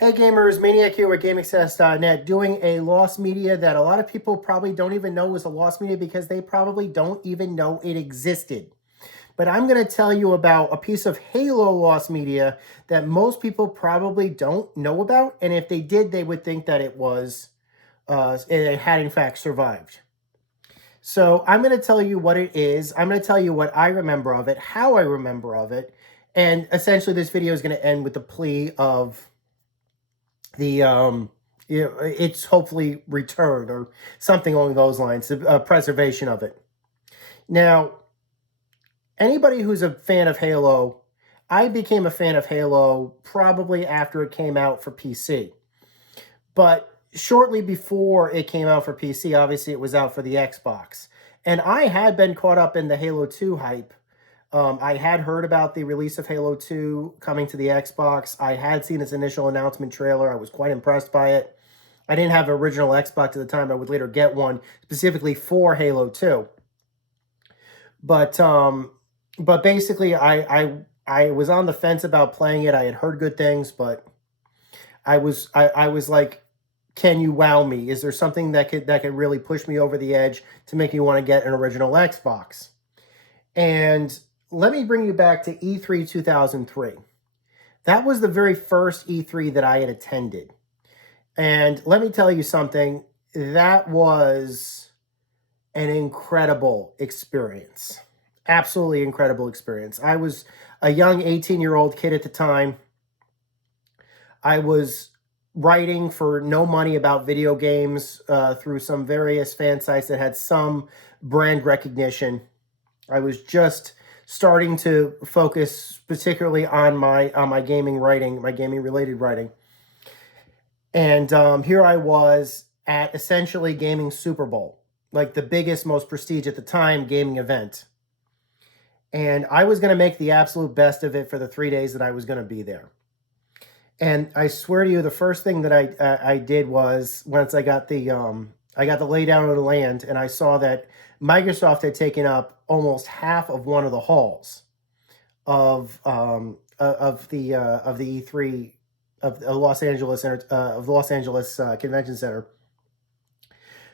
Hey gamers, Maniac here with GameAccess.net, doing a lost media that a lot of people probably don't even know was a lost media because they probably don't even know it existed. But I'm going to tell you about a piece of Halo lost media that most people probably don't know about, and if they did, they would think that it had in fact survived. So I'm going to tell you what it is. I'm going to tell you what I remember of it, how I remember of it, and essentially this video is going to end with the plea of it's hopefully returned or something along those lines, the preservation of it. Now, anybody who's a fan of Halo, I became a fan of Halo probably after it came out for PC. But shortly before it came out for PC, obviously it was out for the Xbox. And I had been caught up in the Halo 2 hype. I had heard about the release of Halo 2 coming to the Xbox. I had seen its initial announcement trailer. I was quite impressed by it. I didn't have an original Xbox at the time. I would later get one specifically for Halo 2. But basically, I was on the fence about playing it. I had heard good things, but I was like, can you wow me? Is there something that could really push me over the edge to make me want to get an original Xbox? And let me bring you back to E3 2003. That was the very first E3 that I had attended. And let me tell you something, that was an incredible experience. Absolutely incredible experience. I was a young 18-year-old kid at the time. I was writing for no money about video games through some various fan sites that had some brand recognition. I was just starting to focus particularly on my gaming writing, my gaming related writing. And here I was at essentially Gaming Super Bowl, like the biggest, most prestige at the time gaming event. And I was going to make the absolute best of it for the 3 days that I was going to be there. And I swear to you, the first thing that I did was once I got the laydown of the land, and I saw that Microsoft had taken up almost half of one of the halls of the E3 of Los Angeles Convention Center,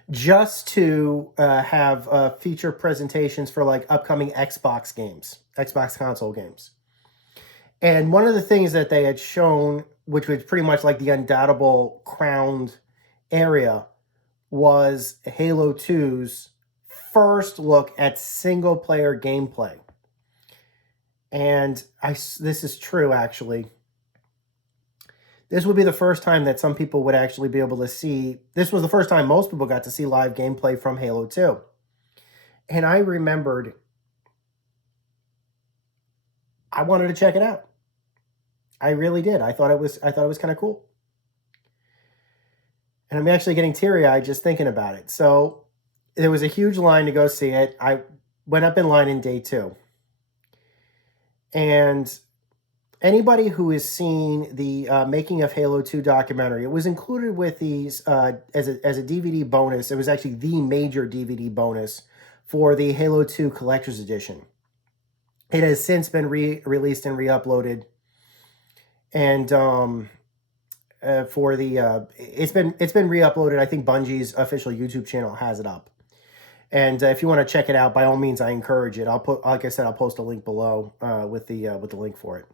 just to have feature presentations for like upcoming Xbox games, Xbox console games. And one of the things that they had shown, which was pretty much like the undoubtable crowned area, was Halo 2's first look at single player gameplay. And this is true, actually. This would be the first time that some people would actually be able to see. This was the first time most people got to see live gameplay from Halo 2. And I remembered I wanted to check it out. I really did. I thought it was kind of cool. And I'm actually getting teary-eyed just thinking about it. So there was a huge line to go see it. I went up in line in day 2. And anybody who has seen the Making of Halo 2 documentary, it was included with these as a DVD bonus. It was actually the major DVD bonus for the Halo 2 Collector's Edition. It has since been re-released and re-uploaded. And it's been re-uploaded. I think Bungie's official YouTube channel has it up. And if you want to check it out, by all means, I encourage it. Like I said, I'll post a link below with the link for it.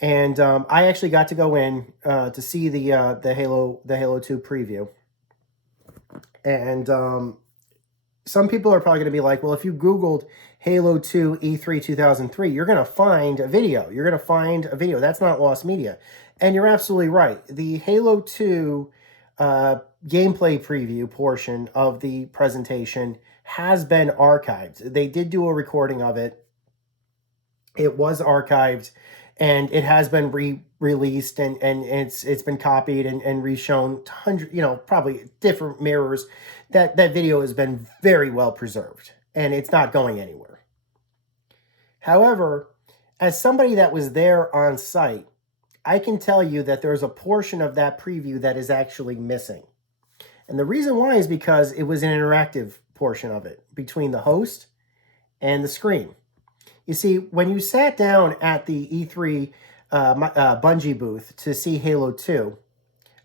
And I actually got to go in to see the Halo 2 preview. And some people are probably going to be like, well, if you Googled Halo 2 E3 2003, you're going to find a video. You're going to find a video. That's not lost media. And you're absolutely right. The Halo 2 gameplay preview portion of the presentation has been archived. They did do a recording of it. It was archived, and it has been re-released, and it's been copied and reshown probably different mirrors. That video has been very well preserved, and it's not going anywhere. However, as somebody that was there on site, I can tell you that there's a portion of that preview that is actually missing. And the reason why is because it was an interactive portion of it between the host and the screen. You see, when you sat down at the E3 Bungie booth to see Halo 2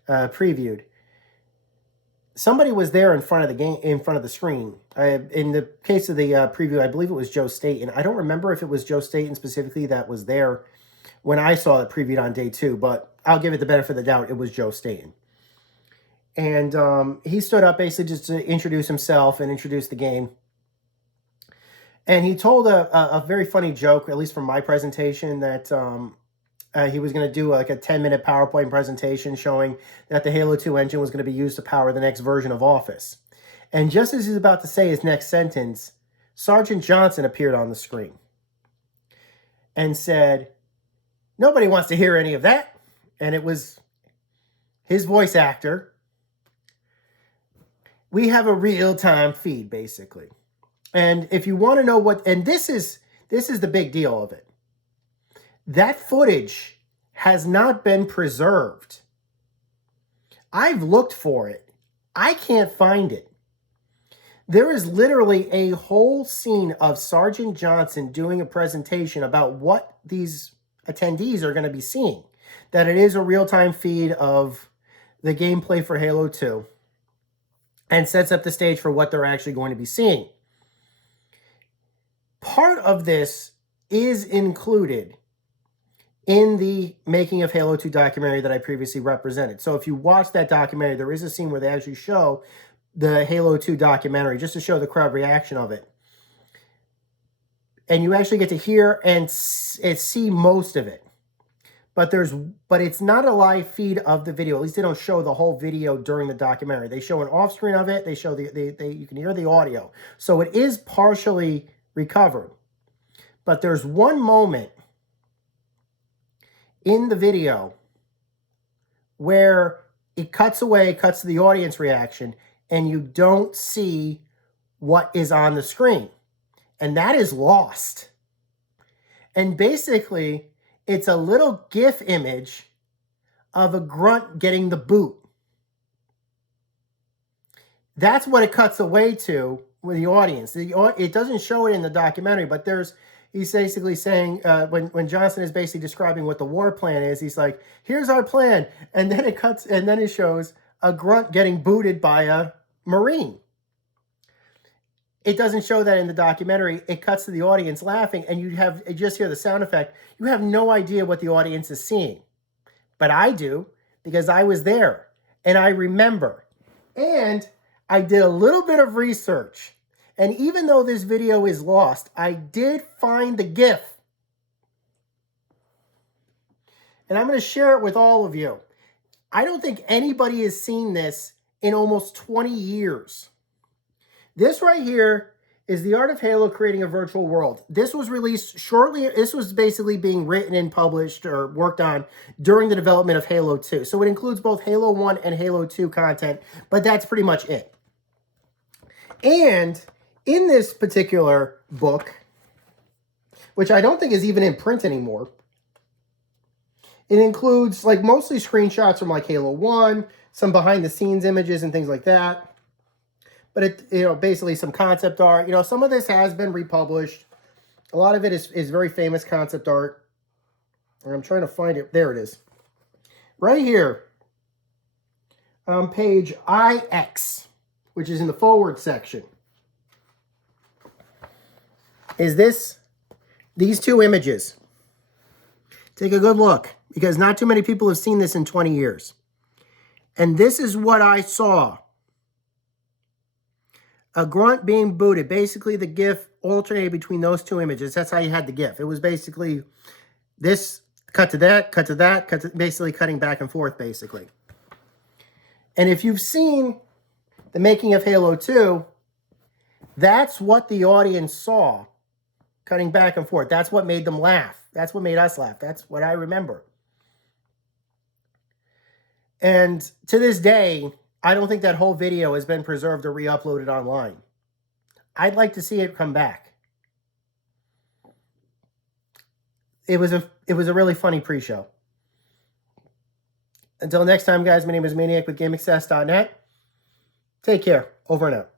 previewed. Somebody was there in front of the game, in front of the screen. In the case of the preview, I believe it was Joe Staten. I don't remember if it was Joe Staten specifically that was there when I saw it previewed on day 2, but I'll give it the benefit of the doubt. It was Joe Staten. And he stood up basically just to introduce himself and introduce the game. And he told a very funny joke, at least from my presentation, that he was going to do like a 10-minute PowerPoint presentation showing that the Halo 2 engine was going to be used to power the next version of Office. And just as he's about to say his next sentence, Sgt Johnson appeared on the screen and said, "Nobody wants to hear any of that." And it was his voice actor. We have a real-time feed, basically. And if you want to know what, and this is the big deal of it. That footage has not been preserved. I've looked for it. I can't find it. There is literally a whole scene of Sgt Johnson doing a presentation about what these attendees are going to be seeing. That it is a real-time feed of the gameplay for Halo 2 and sets up the stage for what they're actually going to be seeing. Part of this is included in the Making of Halo 2 documentary that I previously represented. So if you watch that documentary, there is a scene where they actually show the Halo 2 documentary just to show the crowd reaction of it. And you actually get to hear and see most of it. But it's not a live feed of the video. At least they don't show the whole video during the documentary. They show an off-screen of it. They show you can hear the audio. So it is partially recovered. But there's one moment in the video where it cuts away, cuts to the audience reaction, and you don't see what is on the screen. And that is lost. And basically, it's a little GIF image of a grunt getting the boot. That's what it cuts away to with the audience. It doesn't show it in the documentary, but he's basically saying, when Johnson is basically describing what the war plan is, he's like, "Here's our plan." And then it cuts, and then it shows a grunt getting booted by a Marine. It doesn't show that in the documentary. It cuts to the audience laughing, and you just hear the sound effect. You have no idea what the audience is seeing. But I do, because I was there, and I remember. And I did a little bit of research. And even though this video is lost, I did find the GIF. And I'm going to share it with all of you. I don't think anybody has seen this in almost 20 years. This right here is The Art of Halo Creating a Virtual World. This was released shortly. This was basically being written and published or worked on during the development of Halo 2. So it includes both Halo 1 and Halo 2 content, but that's pretty much it. And in this particular book, which I don't think is even in print anymore, it includes like mostly screenshots from like Halo 1, some behind the scenes images and things like that. But it, basically some concept art. Some of this has been republished. A lot of it is very famous concept art. And I'm trying to find it. There it is. Right here. On page IX, which is in the forward section, is these two images. Take a good look, because not too many people have seen this in 20 years. And this is what I saw. A grunt being booted. Basically, the GIF alternated between those two images. That's how you had the GIF. It was basically this, cut to that, cut to that, basically cutting back and forth, basically. And if you've seen the Making of Halo 2, that's what the audience saw, cutting back and forth. That's what made them laugh. That's what made us laugh. That's what I remember. And to this day, I don't think that whole video has been preserved or re-uploaded online. I'd like to see it come back. It was a really funny pre-show. Until next time, guys, my name is Maniac with GameAccess.net. Take care. Over and out.